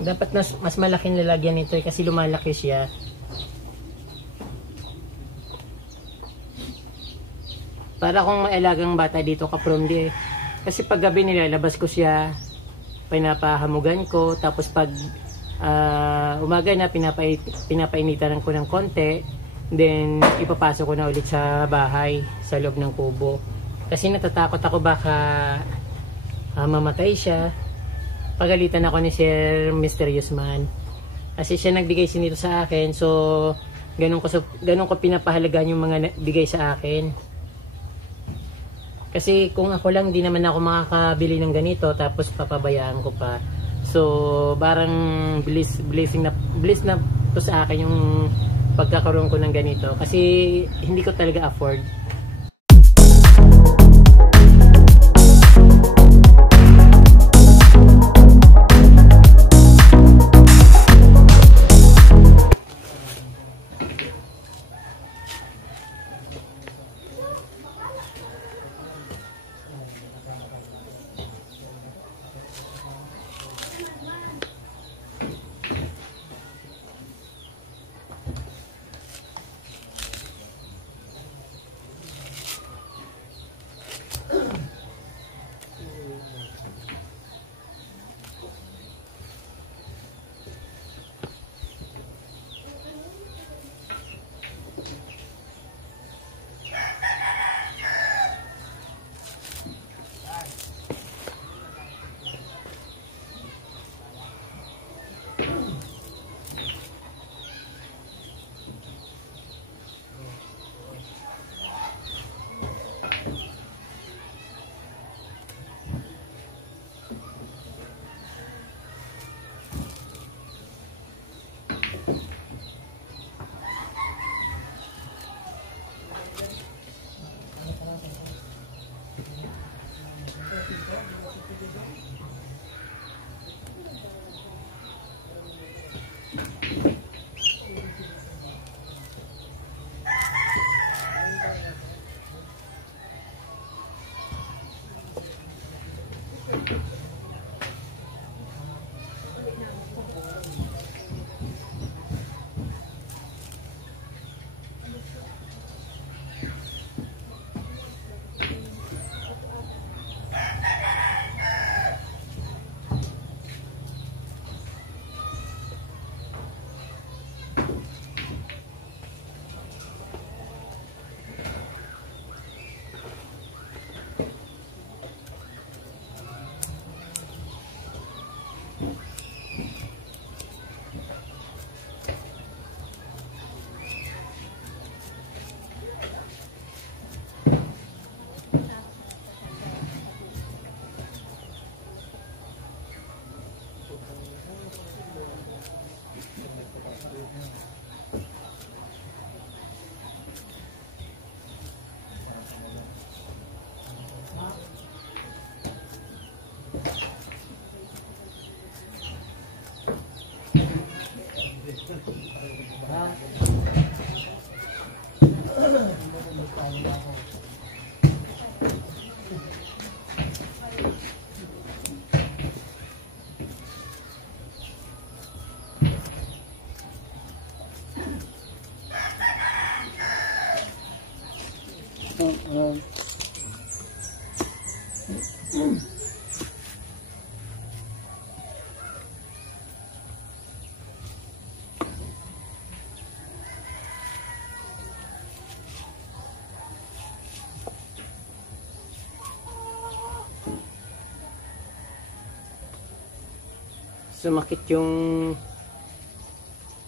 Dapat mas malaking lalagyan nito kasi lumalaki siya. Para kung mailagang bata dito kaprom di. Kasi pag gabi nilalabas ko siya, pinapahamugan ko, tapos pag umaga na pinapainitan ko ng konti, then ipapasok ko na ulit sa bahay, sa loob ng kubo. Kasi natatakot ako baka mamatay siya. Pagalitan ako ni Sir Mysterious Man. Kasi siya nagbigay nito sa akin, so ganun ko pinapahalagaan yung mga bigay sa akin. Kasi kung ako lang, di naman ako makakabili ng ganito, tapos papabayaan ko pa. So, parang bliss na to sa akin yung pagkakaroon ko ng ganito. Kasi hindi ko talaga afford.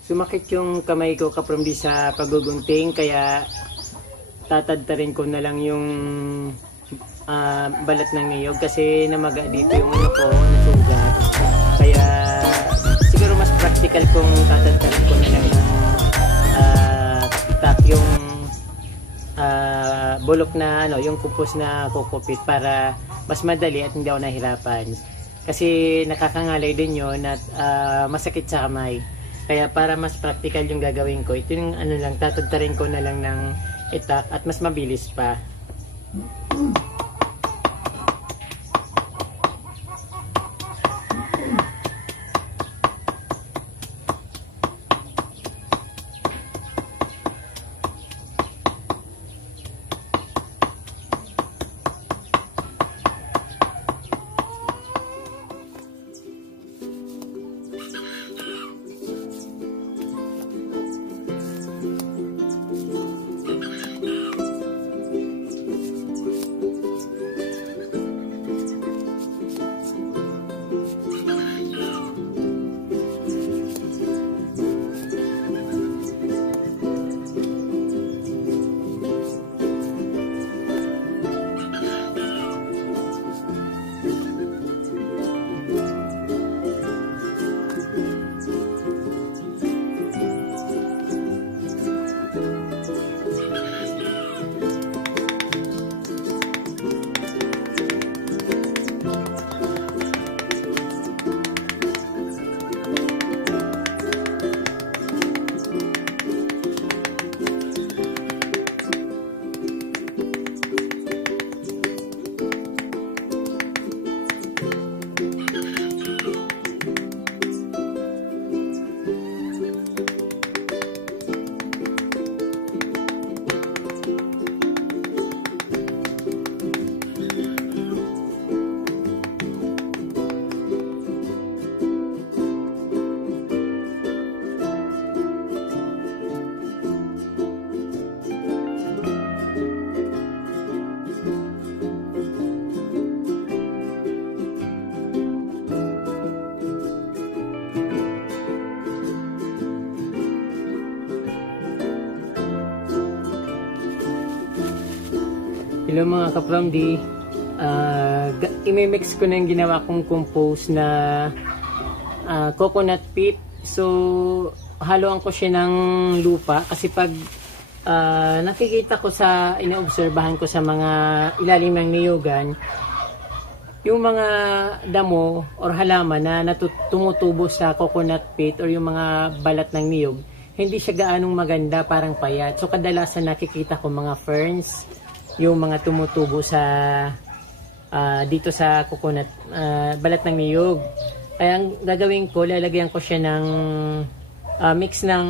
Sumakit yung kamay ko kaprom di sa pagugunting, kaya tatadtarin ko na lang yung balat ng niyog kasi namaga dito yung ano ko, nasugat. Kaya siguro mas practical kung tatadtarin ko na lang ng itap yung bulok na ano, yung kupos na kukupit para mas madali at hindi ako nahirapan. Kasi nakakangalay din yun at masakit sa kamay. Kaya para mas practical yung gagawin ko, ito yung ano lang, tatadtarin ko na lang ng itak at mas mabilis pa. Hello mga ka-Promdi. Imimix ko na yung ginawa kong compose na coconut peat. So, haluan ko siya ng lupa kasi pag nakikita ko sa, inoobserbahan ko sa mga ilalim ng niyugan, yung mga damo or halaman na tumutubo sa coconut peat or yung mga balat ng niyog, hindi siya gaanong maganda, parang payat. So, kadalasan nakikita ko mga ferns, yung mga tumutubo sa dito sa coconut balat ng niyog. Kaya ang gagawin ko, lalagyan ko siya ng mix ng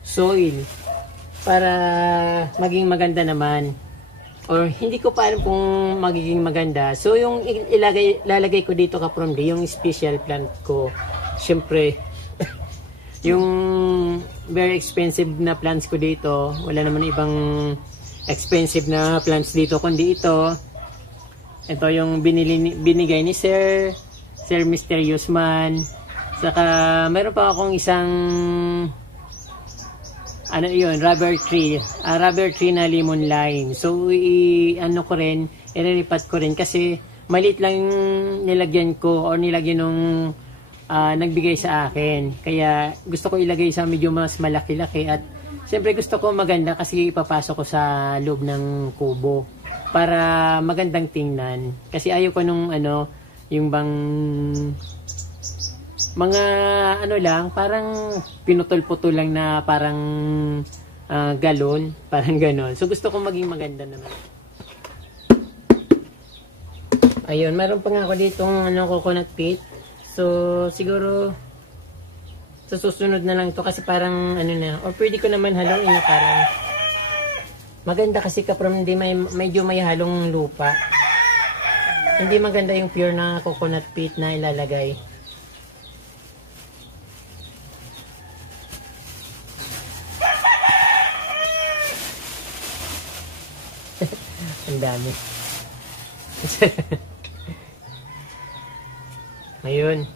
soil para maging maganda naman, or hindi ko pa alam kung magiging maganda. So yung lalagay ko dito ka-Promdi, yung special plant ko, syempre yung very expensive na plants ko dito, wala naman ibang expensive na plants dito kundi ito yung binigay ni Sir Mysterious Man. Saka mayroon pa akong isang rubber tree na lemon lime. So ireripat ko rin kasi maliit lang yung nilagyan ko or nilagyan nung nagbigay sa akin. Kaya gusto ko ilagay sa medyo mas malaki-laki at siyempre gusto ko maganda kasi ipapasok ko sa loob ng kubo para magandang tingnan. Kasi ayaw ko nung yung bang mga lang, parang pinutol-putol lang na parang galon, parang ganon. So gusto ko maging maganda naman. Ayun, meron pa nga ako ditong coconut peat. So siguro sa susunod na lang to kasi parang or pwede ko naman haluin na parang maganda kasi ka-Promdi, medyo may halong lupa. Hindi maganda yung pure na coconut peat na ilalagay. Ang dami. Ayun.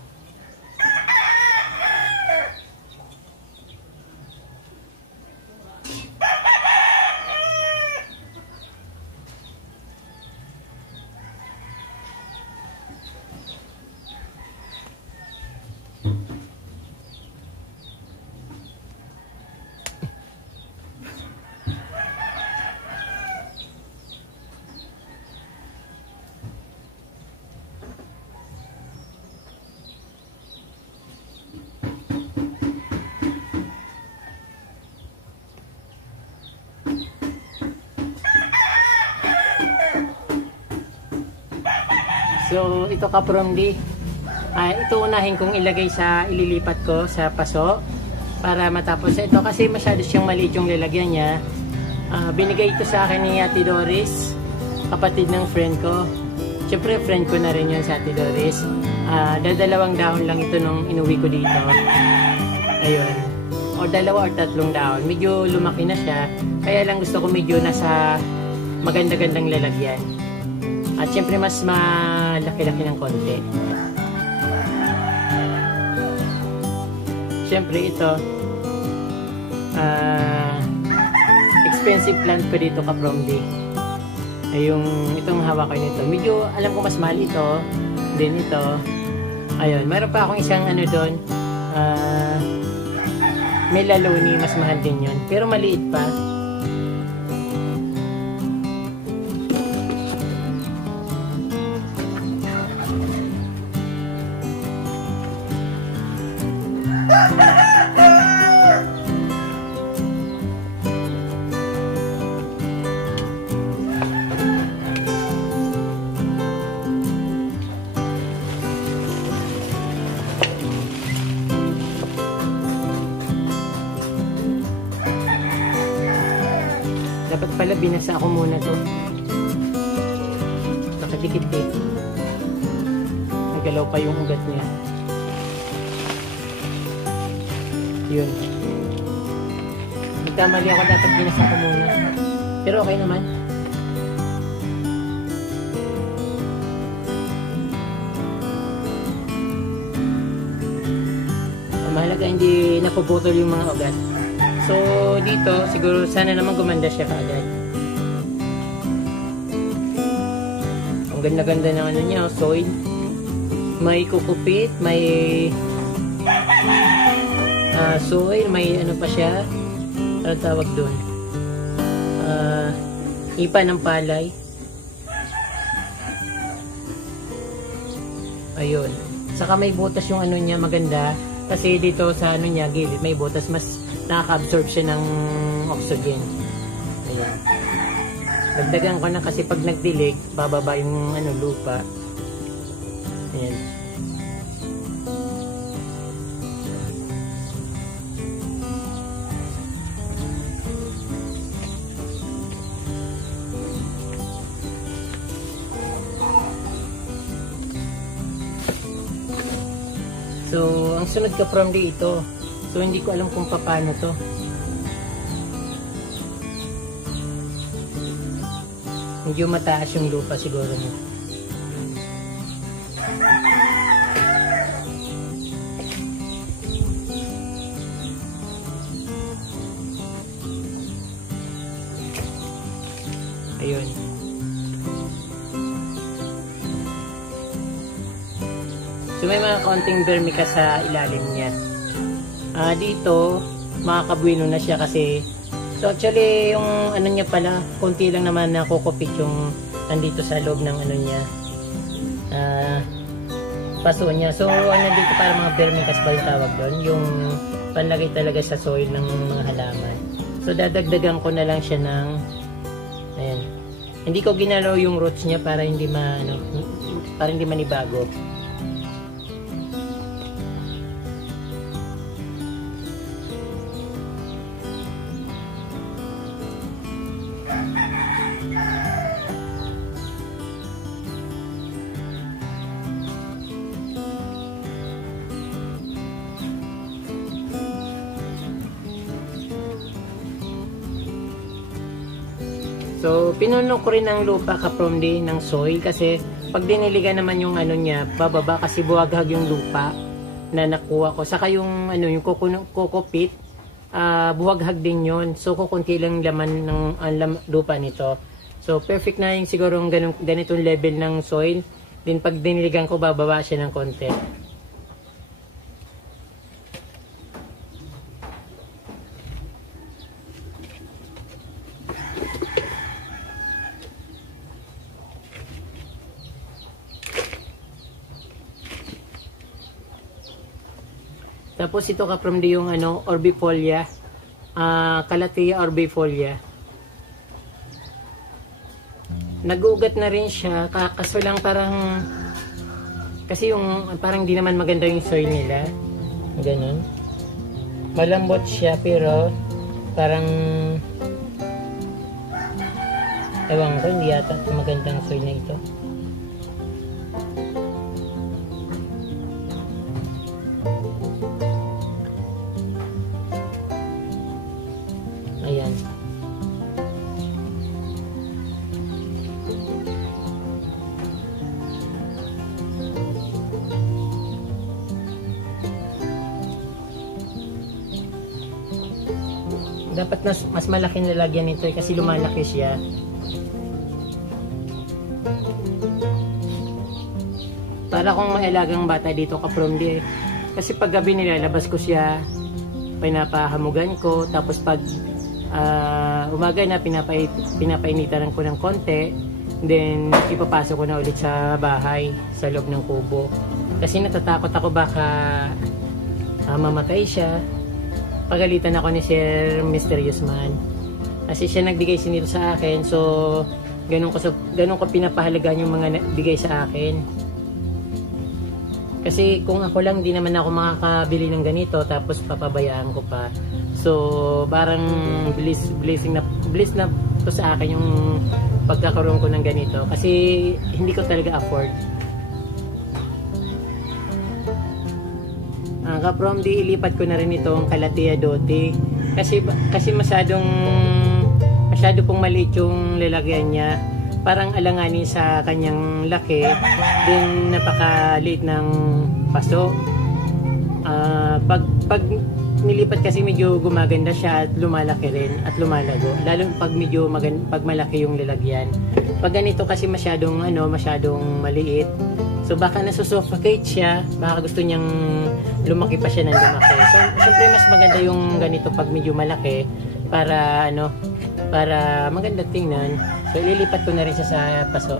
So ito ka-Promdi, ito unahin kong ililipat ko sa paso para matapos ito kasi masyado siyang maliit yung lalagyan niya. Binigay ito sa akin ni Ate Doris, kapatid ng friend ko. Siyempre friend ko na rin yun sa Ate Doris. Dalawang dahon lang ito nung inuwi ko dito. Ayun, o 2 or 3 dahon. Medyo lumaki na siya, kaya lang gusto ko medyo nasa maganda-gandang lalagyan. At syempre mas malaki-laki ng konti. Syempre ito, expensive plant ko dito ka-Promdi. Itong hawak ko nito. Medyo alam ko mas mahal ito. Then ito. Ayun, meron pa akong isang doon. May laloni, mas mahal din yun. Pero maliit pa. Dapat pala binasa ako muna to. Nakadikit eh. Nagalaw pa yung ugat niya. Yun. Nagkamali ako, dapat binasa ko muna. Pero okay naman. Mahalaga hindi napuputol yung mga ugat. So dito siguro sana naman gumanda siya kaagad. Ang ganda-ganda ng ano niya, soil. May kukupit, may soil, may ano pa siya. Ano tawag doon? Ipa ng palay. Ayun. Saka may butas yung ano niya, maganda. Kasi dito sa ano niya, gilid, may butas. Mas nakaka-absorb siya ng oxygen. Ayun. Dagdagan ko na kasi pag nagdilig, bababa yung ano, lupa. Ayan. So, ang sunod ka from ito. So, hindi ko alam kung paano to. Medyo mataas yung lupa siguro niya. Ayun. So may mga konting vermica sa ilalim niya. Dito, makakabuino na siya kasi so actually yung ano niya pala, konti lang naman na kukupit yung nandito sa loob ng ano niya. Paso niya. So ano dito para mga vermicas ba yung tawag doon? Yung panlagay talaga sa soil ng mga halaman. So dadagdagan ko na lang siya ng ayan. Hindi ko ginalaw yung roots niya para hindi para hindi manibago. So, pinuno ko rin ang lupa ka-from ng soil kasi pag diniligan naman yung ano niya, bababa kasi buwaghag yung lupa na nakuha ko. Saka yung ano, yung kukupit, buwaghag din yon. So, kukunti lang laman ng lupa nito. So, perfect na yung siguro ganitong level ng soil. Then, pag diniligan ko, bababa siya ng konti. Tapos ito ka-from yung ano, orbifolia, Calathea orbifolia. Nag-ugat na rin siya, kaso lang parang, kasi yung parang di naman maganda yung soil nila. Ganun. Malambot siya pero parang, ewan ko, hindi yata magandang soil na ito. Ayan. Dapat mas malaki nilagyan nito kasi lumalaki siya. Para akong mailagang bata dito ka-from kasi pag gabi nilalabas ko siya, pinapahamugan ko, tapos pag umaga na pinapainitan ko ng konti, then ipapasok ko na ulit sa bahay sa loob ng kubo kasi natatakot ako baka mamatay siya. Pagalitan ako ni Sir Mysterious Man kasi siya nagbigay sinito sa akin, so ganun ko pinapahalagaan yung mga bigay sa akin. Kasi kung ako lang, di naman ako makakabili ng ganito tapos papabayaan ko pa. So, parang bliss na to sa akin yung pagkakaroon ko ng ganito. Kasi hindi ko talaga afford. Ka-from ilipat ko na rin itong Calathea doti. Kasi masyado pong maliit yung lalagyan niya. Parang alanganin sa kanyang laki, din napakaliit ng paso. Pag nilipat kasi medyo gumaganda siya at lumalaki rin at lumalago. Lalo pag medyo pag malaki yung lalagyan. Pag ganito kasi masyadong masyadong maliit. So baka nasusuffocate siya, baka gusto niyang lumaki pa siya ng lumaki. So syempre mas maganda yung ganito pag medyo malaki para para maganda tingnan. So ililipat ko na rin siya sa paso.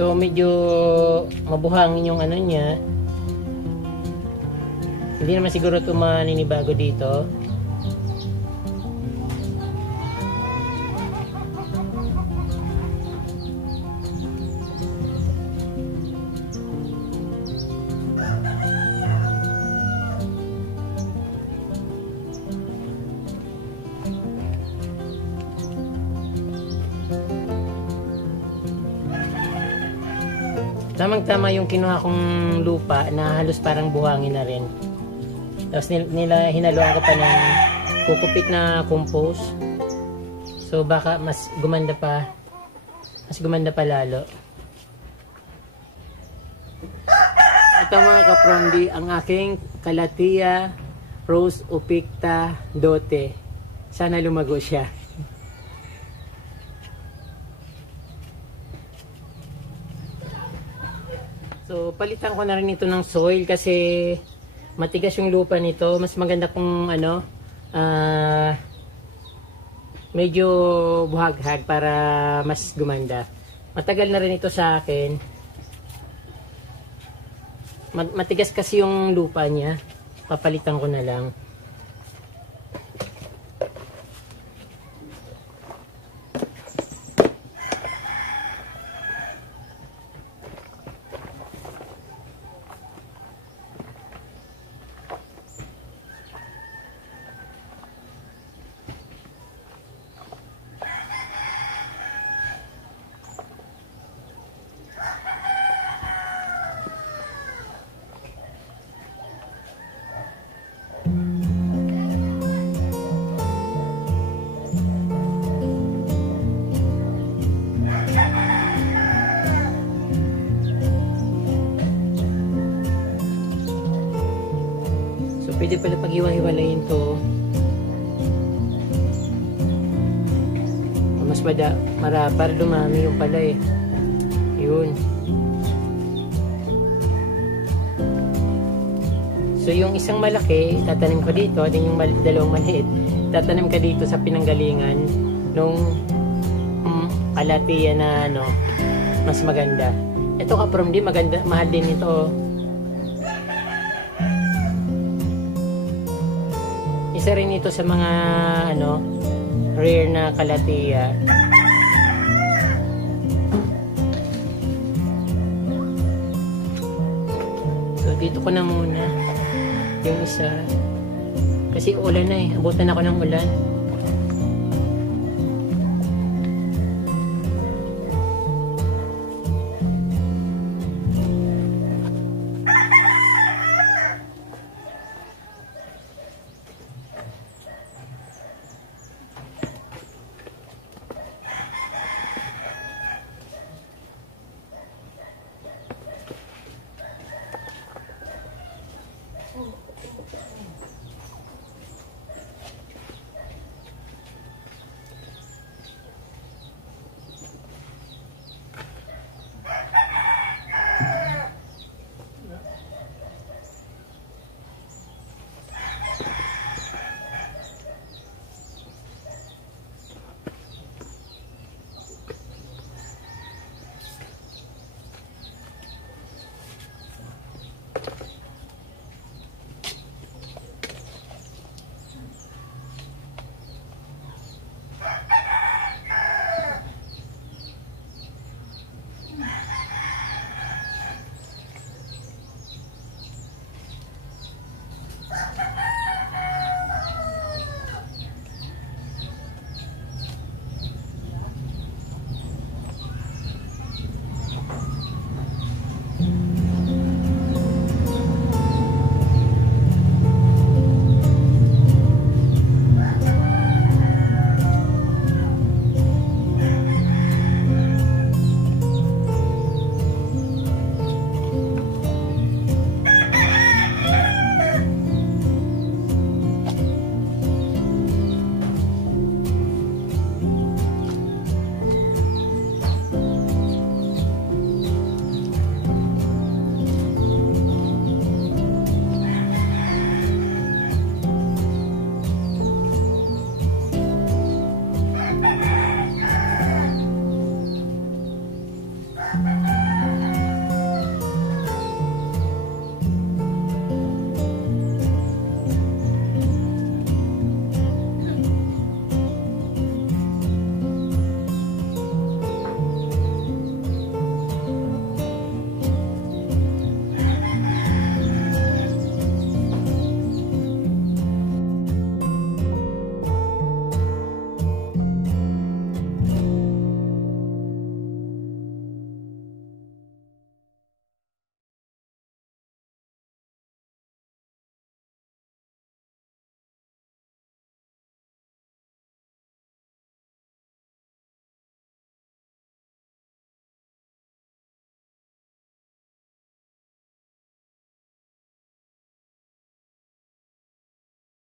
So medyo mabuhangin yung niya. Hindi naman siguro ito maninibago dito. Tamang-tama yung kinuha kong lupa na halos parang buhangin na rin. Tapos hinaluan ko pa ng kukupit na compost. So baka mas gumanda pa lalo. Ito mga kapromdi, ang aking Calathea Rose Upicta Dote. Sana lumago siya. So, palitan ko na rin ito ng soil kasi matigas yung lupa nito. Mas maganda kung medyo buhaghag para mas gumanda. Matagal na rin ito sa akin. Matigas kasi yung lupa niya. Papalitan ko na lang. Pwede pala pag-hiwa-hiwalayin to. Mas para dumami yung pala eh. Yun. So yung isang malaki, tatanim ko dito. Din yung dalawang maliit, tatanim ka dito sa pinanggalingan nung Calathea na mas maganda. Ito kapromdi, maganda, mahal din ito. Isa rin ito sa mga rare na Calathea. So dito ko na muna yung isa kasi ulan na eh, abutan ako ng ulan.